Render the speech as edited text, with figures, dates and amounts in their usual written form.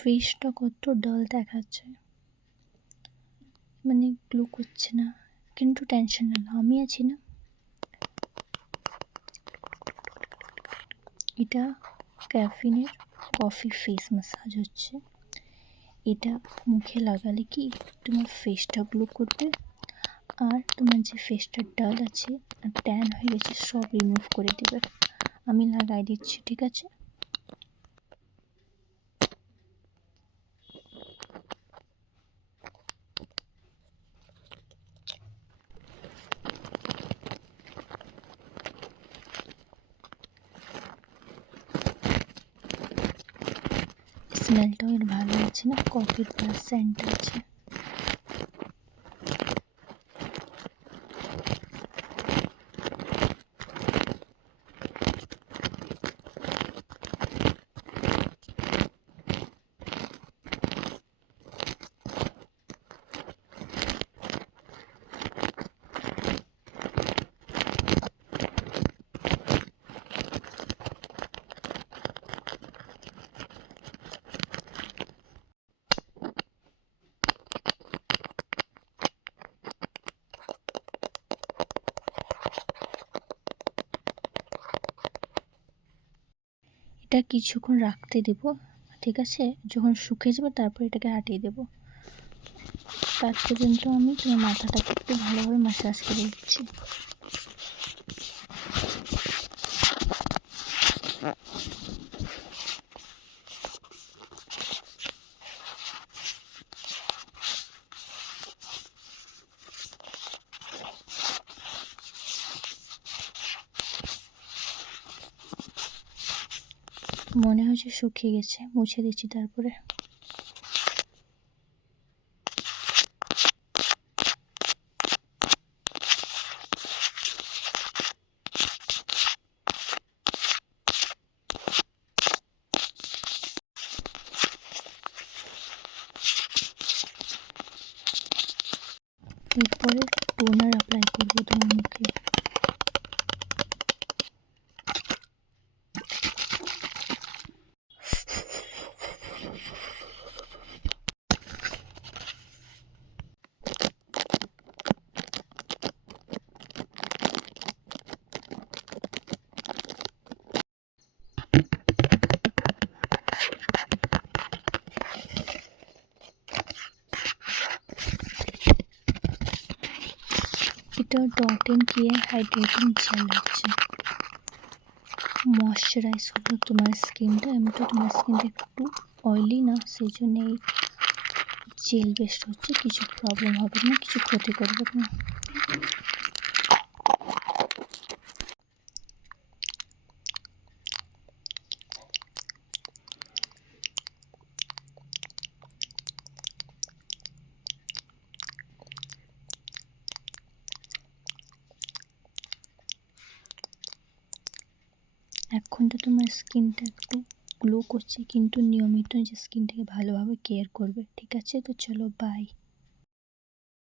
ফেসটা কত ডাল দেখাচ্ছে, মানে গ্লো করছে না, কিন্তু টেনশন না, আমি আছি না। এটা ক্যাফিনের কফি ফেস ম্যাসাজ হচ্ছে। এটা মুখে লাগালে কি তোমার ফেসটা গ্লো করবে, আর তোমার যে ফেসটা ডাল আছে আর ট্যান হয়ে গেছে সব রিমুভ করে দেবে। আমি লাগাই দিচ্ছি, ঠিক আছে? স্মেলটাও এর ভালো আছে না, কফির প্লাস সেন্ট আছে। এটা কিছুক্ষণ রাখতে দেব, ঠিক আছে? যখন শুকিয়ে যাবে তারপর এটাকে হাঁটিয়ে দেব। তার পর্যন্ত আমি তোমার মাথাটাকে একটু ভালোভাবে ম্যাসাজ করে দিচ্ছি। মনে হচ্ছে শুকিয়ে গেছে, মুছে দিচ্ছি তারপরে। এরপরে টোনার অ্যাপ্লাই করবো তোমার মুখে। এটা ডট এন্ড কি হাইড্রেটিং জেল হচ্ছে, ময়শ্চারাইজ করবো তোমার স্কিনটা। এমনিতে তোমার স্কিনটা একটু অয়েলি না, সেই জন্য এই জেল বেস্ট হচ্ছে, কিছু প্রবলেম হবে না, কিছু ক্ষতি করবে না। এখন তো তোমার স্কিনটা একটু গ্লো করছে, কিন্তু নিয়মিত যে স্কিনটাকে ভালোভাবে কেয়ার করবে, ঠিক আছে? তো চলো, বাই।